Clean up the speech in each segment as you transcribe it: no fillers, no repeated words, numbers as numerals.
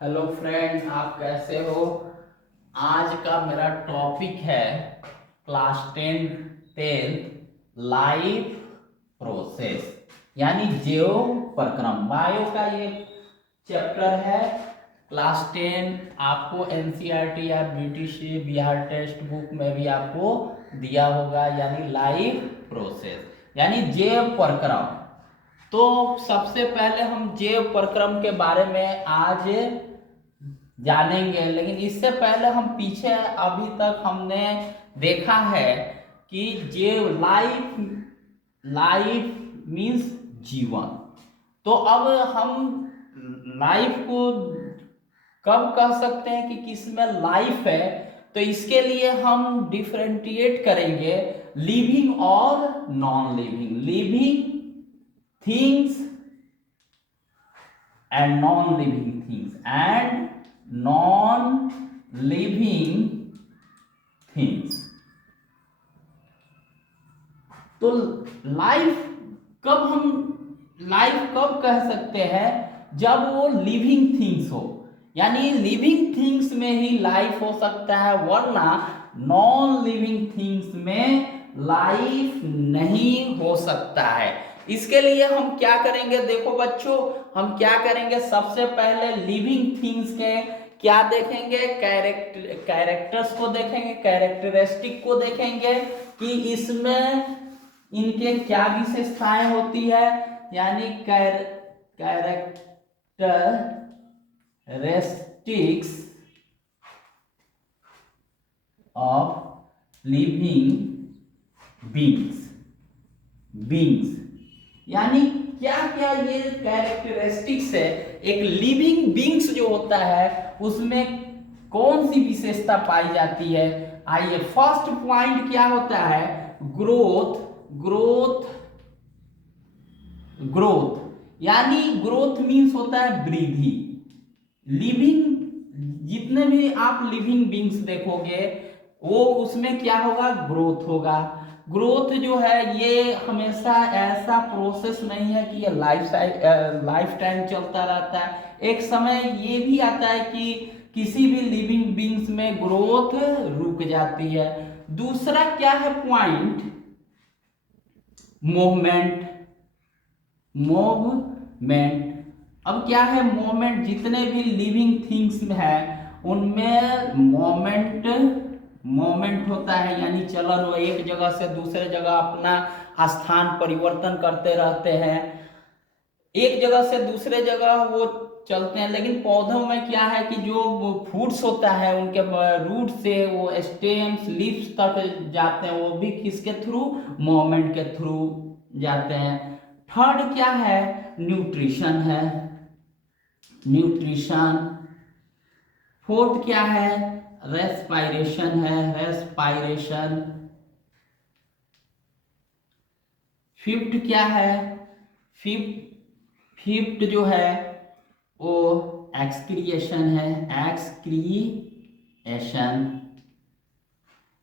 Hello friends, आप कैसे हो। आज का मेरा टॉपिक है क्लास 10th लाइफ प्रोसेस यानी जीव प्रक्रम। बायो का ये चैप्टर है। क्लास 10 आपको एनसीईआरटी या ब्रिटिश बिहार टेक्स्ट बुक में भी आपको दिया होगा, यानी लाइफ प्रोसेस यानी जीव प्रक्रम। तो सबसे पहले हम जीव प्रक्रम के बारे में आज जानेंगे, लेकिन इससे पहले हम पीछे अभी तक हमने देखा है कि जीव लाइफ लाइफ मीन्स जीवन। तो अब हम लाइफ को कब कह सकते हैं कि किसमें लाइफ है, तो इसके लिए हम डिफरेंशिएट करेंगे लिविंग और non living, living things and non-living things and non-living things। तो लाइफ कब कह सकते हैं, जब वो लिविंग थिंग्स हो, यानी लिविंग थिंग्स में ही लाइफ हो सकता है, वरना नॉन लिविंग थिंग्स में लाइफ नहीं हो सकता है। इसके लिए हम क्या करेंगे, देखो बच्चों, हम क्या करेंगे, सबसे पहले लिविंग थिंग्स के क्या देखेंगे, कैरेक्टर्स को देखेंगे, कैरेक्टरिस्टिक को देखेंगे कि इसमें इनके क्या विशेषताएं होती है, यानी कैरेक्टरिस्टिक्स ऑफ लिविंग बींग्स यानी क्या क्या ये कैरेक्टरिस्टिक्स है। एक लिविंग बींग्स जो होता है उसमें कौन सी विशेषता पाई जाती है। आइए, फर्स्ट पॉइंट क्या होता है, ग्रोथ ग्रोथ ग्रोथ यानी ग्रोथ मीन्स होता है वृद्धि। लिविंग जितने भी आप लिविंग बींग्स देखोगे वो उसमें क्या होगा, ग्रोथ होगा। ग्रोथ जो है ये हमेशा ऐसा प्रोसेस नहीं है कि ये लाइफ टाइम चलता रहता है। एक समय ये भी आता है कि किसी भी लिविंग बींग्स में ग्रोथ रुक जाती है। दूसरा क्या है पॉइंट, मूवमेंट मूवमेंट अब क्या है, मूवमेंट जितने भी लिविंग थिंग्स में है उनमें मोमेंट होता है, यानी चलन, वो एक जगह से दूसरे जगह अपना स्थान परिवर्तन करते रहते हैं, एक जगह से दूसरे जगह वो चलते हैं। लेकिन पौधों में क्या है कि जो फूड्स होता है उनके रूट से वो स्टेम्स लीव्स तक जाते हैं, वो भी किसके थ्रू, मूवमेंट के थ्रू जाते हैं। थर्ड क्या है, न्यूट्रिशन है, न्यूट्रिशन। फोर्थ क्या है, रेस्पायरेशन है, रेस्पायरेशन। फिफ्थ क्या है, फिफ्थ जो है वो एक्सक्रिएशन है, एक्सक्रिएशन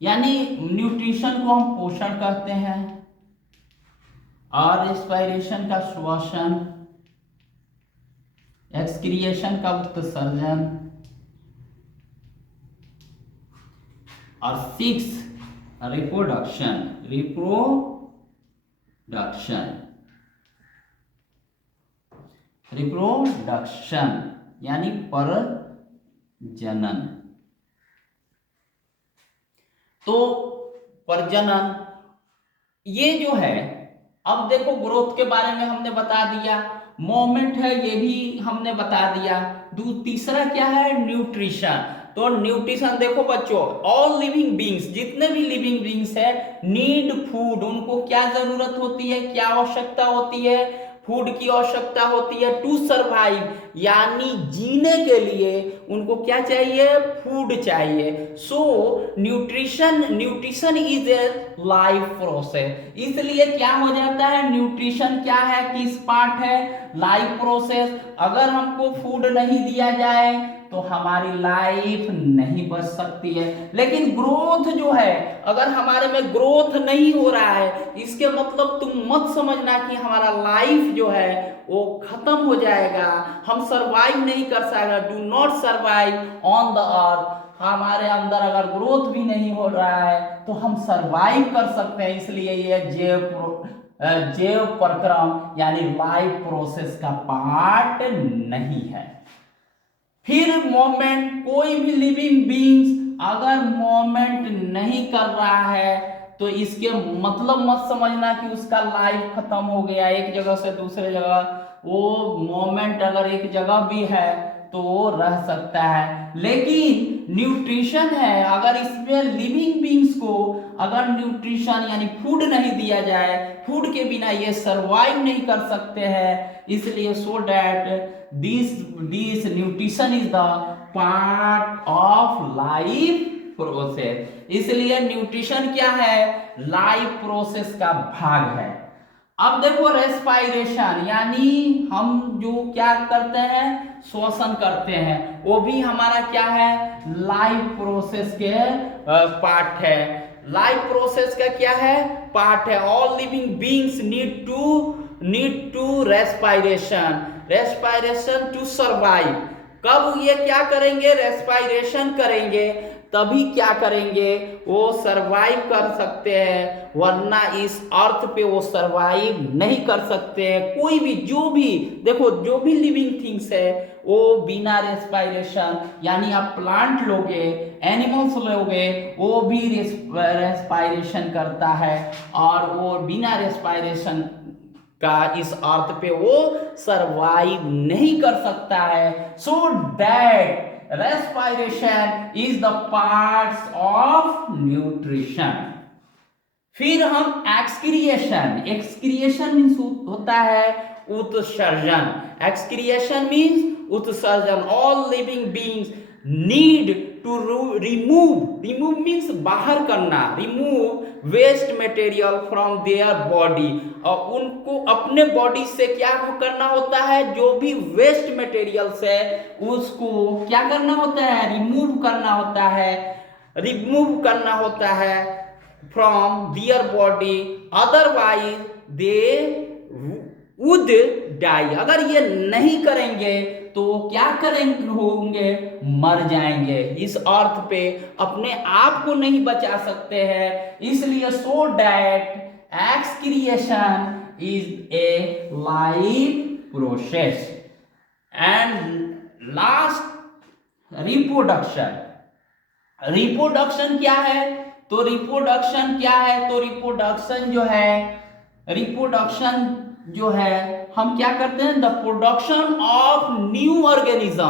यानी न्यूट्रिशन को हम पोषण कहते हैं, और रेस्पायरेशन का श्वसन, एक्सक्रिएशन का उत्सर्जन, और सिक्स रिप्रोडक्शन रिप्रोडक्शन यानी प्रजनन। तो प्रजनन ये जो है, अब देखो ग्रोथ के बारे में हमने बता दिया, मोमेंट है ये भी हमने बता दिया। तीसरा क्या है, न्यूट्रिशन। तो न्यूट्रिशन देखो बच्चों, ऑल लिविंग बींग्स, जितने भी लिविंग बींग्स है, नीड फूड, उनको क्या जरूरत होती है, क्या आवश्यकता होती है, फूड की आवश्यकता होती है टू सर्वाइव, यानी जीने के लिए उनको क्या चाहिए, फूड चाहिए। So nutrition is a life process. इसलिए क्या हो जाता है, न्यूट्रिशन क्या है, किस पार्ट है, लाइफ प्रोसेस। अगर हमको फूड नहीं दिया जाए तो हमारी लाइफ नहीं बच सकती है। लेकिन ग्रोथ जो है, अगर हमारे में ग्रोथ नहीं हो रहा है, इसके मतलब तुम मत समझना कि हमारा लाइफ जो है वो खत्म हो जाएगा, हम सरवाइव नहीं कर सकते। Do not survive on the earth. हमारे अंदर अगर ग्रोथ भी नहीं हो रहा है तो हम सरवाइव कर सकते हैं। इसलिए ये जैव प्रक्रम यानी लाइफ प्रोसेस का पार्ट नहीं है। फिर मोमेंट, कोई भी लिविंग बीइंग्स अगर मोमेंट नहीं कर रहा है तो इसके मतलब मत समझना कि उसका लाइफ खत्म हो गया, एक जगह से दूसरे जगह वो मोमेंट अगर एक जगह भी है तो वो रह सकता है। लेकिन न्यूट्रिशन है, अगर इसमें लिविंग बीइंग्स को अगर न्यूट्रिशन यानी फूड नहीं दिया जाए, फूड के बिना ये सरवाइव नहीं कर सकते हैं। इसलिए so that this nutrition is the part of life process. इसलिए न्यूट्रिशन क्या है, लाइफ प्रोसेस का भाग है। अब देखो रेस्पायरेशन यानी हम जो क्या करते हैं, श्वसन करते हैं, वो भी हमारा क्या है, लाइफ प्रोसेस के पार्ट है। लाइफ प्रोसेस का क्या है, पार्ट है। All living beings need to respiration to survive. कब ये क्या करेंगे, रेस्पायरेशन करेंगे, तभी क्या करेंगे, वो सरवाइव कर सकते हैं, वरना इस अर्थ पे वो सरवाइव नहीं कर सकते हैं। कोई भी जो भी देखो, जो भी लिविंग थिंग्स है वो बिना रेस्पायरेशन, यानी आप प्लांट लोगे, एनिमल्स लोगे, वो भी रेस्पायरेशन करता है, और वो बिना रेस्पायरेशन का इस अर्थ पे वो सरवाइव नहीं कर सकता है। So that respiration is the parts of nutrition. फिर हम एक्सक्रिएशन मीन्स होता है उत्सर्जन। एक्सक्रिएशन मीन्स उत्सर्जन। All living beings need to remove means बाहर करना, remove waste material from their body. और उनको अपने बॉडी से क्या करना होता है, जो भी वेस्ट मटेरियल्स है उसको क्या करना होता है, रिमूव करना होता है from their body, otherwise they would die. अगर ये नहीं करेंगे तो क्या करेंगे, होंगे, मर जाएंगे। इस अर्थ पे अपने आप को नहीं बचा सकते हैं। इसलिए so that excretion is a life process. And last reproduction. Reproduction क्या है, तो रिप्रोडक्शन जो है हम क्या करते हैं, the production of new organism,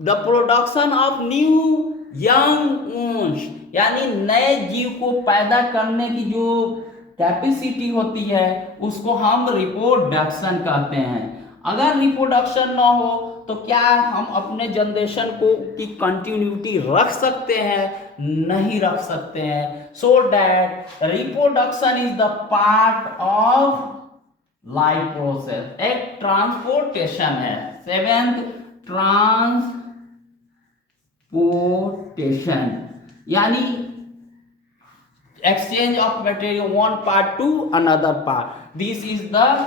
the production of new young ones, यानी नए जीव को पैदा करने की जो कैपेसिटी होती है उसको हम रिप्रोडक्शन कहते हैं। अगर रिप्रोडक्शन ना हो तो क्या हम अपने जनरेशन को की कंटिन्यूटी रख सकते हैं, नहीं रख सकते हैं। So that reproduction is the part of life process. एक ट्रांसपोर्टेशन है, सेवेंथ ट्रांसपोर्टेशन यानी exchange of material one part to another part. This is the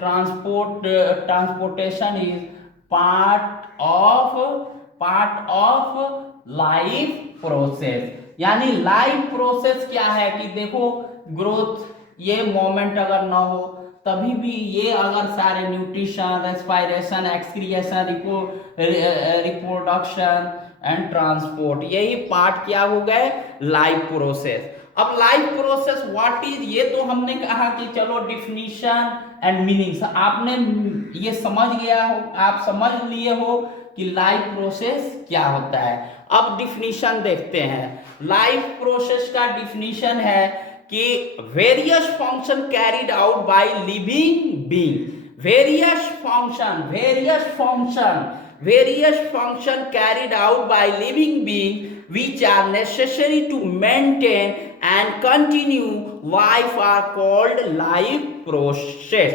transportation is part of life process। यानी लाइफ प्रोसेस क्या है कि देखो growth, ये moment अगर ना हो तभी भी ये अगर सारे nutrition, respiration, excretion, reproduction and transport, यही पार्ट क्या हो गए, लाइफ प्रोसेस। अब लाइफ प्रोसेस व्हाट इज, ये तो हमने कहा कि चलो डिफिनीशन एंड मीनिंग्स आपने ये समझ गया हो, आप समझ लिए हो कि लाइफ प्रोसेस क्या होता है। अब डिफिनीशन देखते हैं। लाइफ प्रोसेस का डिफिनीशन है कि various function carried out by living being, various function carried out by living being which are necessary to maintain and continue life are called life process।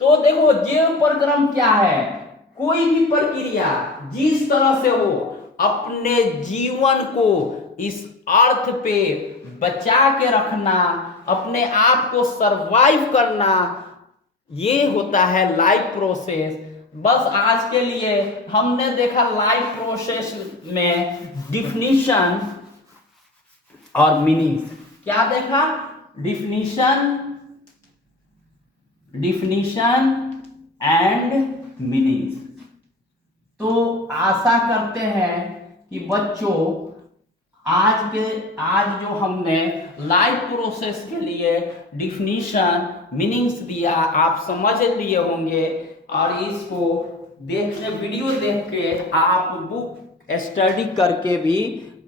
तो देखो जैव प्रक्रम क्या है, कोई भी प्रक्रिया जिस तरह से हो अपने जीवन को इस अर्थ पे बचा के रखना, अपने आप को सरवाइव करना, ये होता है लाइफ प्रोसेस। बस आज के लिए हमने देखा लाइफ प्रोसेस में डिफिनीशन और मीनिंग्स। क्या देखा? Definition and meanings. तो आशा करते हैं कि बच्चों आज जो हमने लाइफ प्रोसेस के लिए डिफिनीशन मीनिंग्स दिया आप समझ लिए होंगे, और इसको वीडियो देख के आप बुक स्टडी करके भी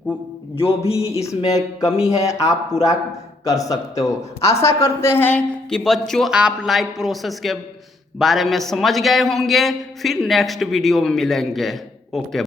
जो भी इसमें कमी है आप पूरा कर सकते हो। आशा करते हैं कि बच्चों आप लाइफ प्रोसेस के बारे में समझ गए होंगे। फिर नेक्स्ट वीडियो में मिलेंगे। ओके।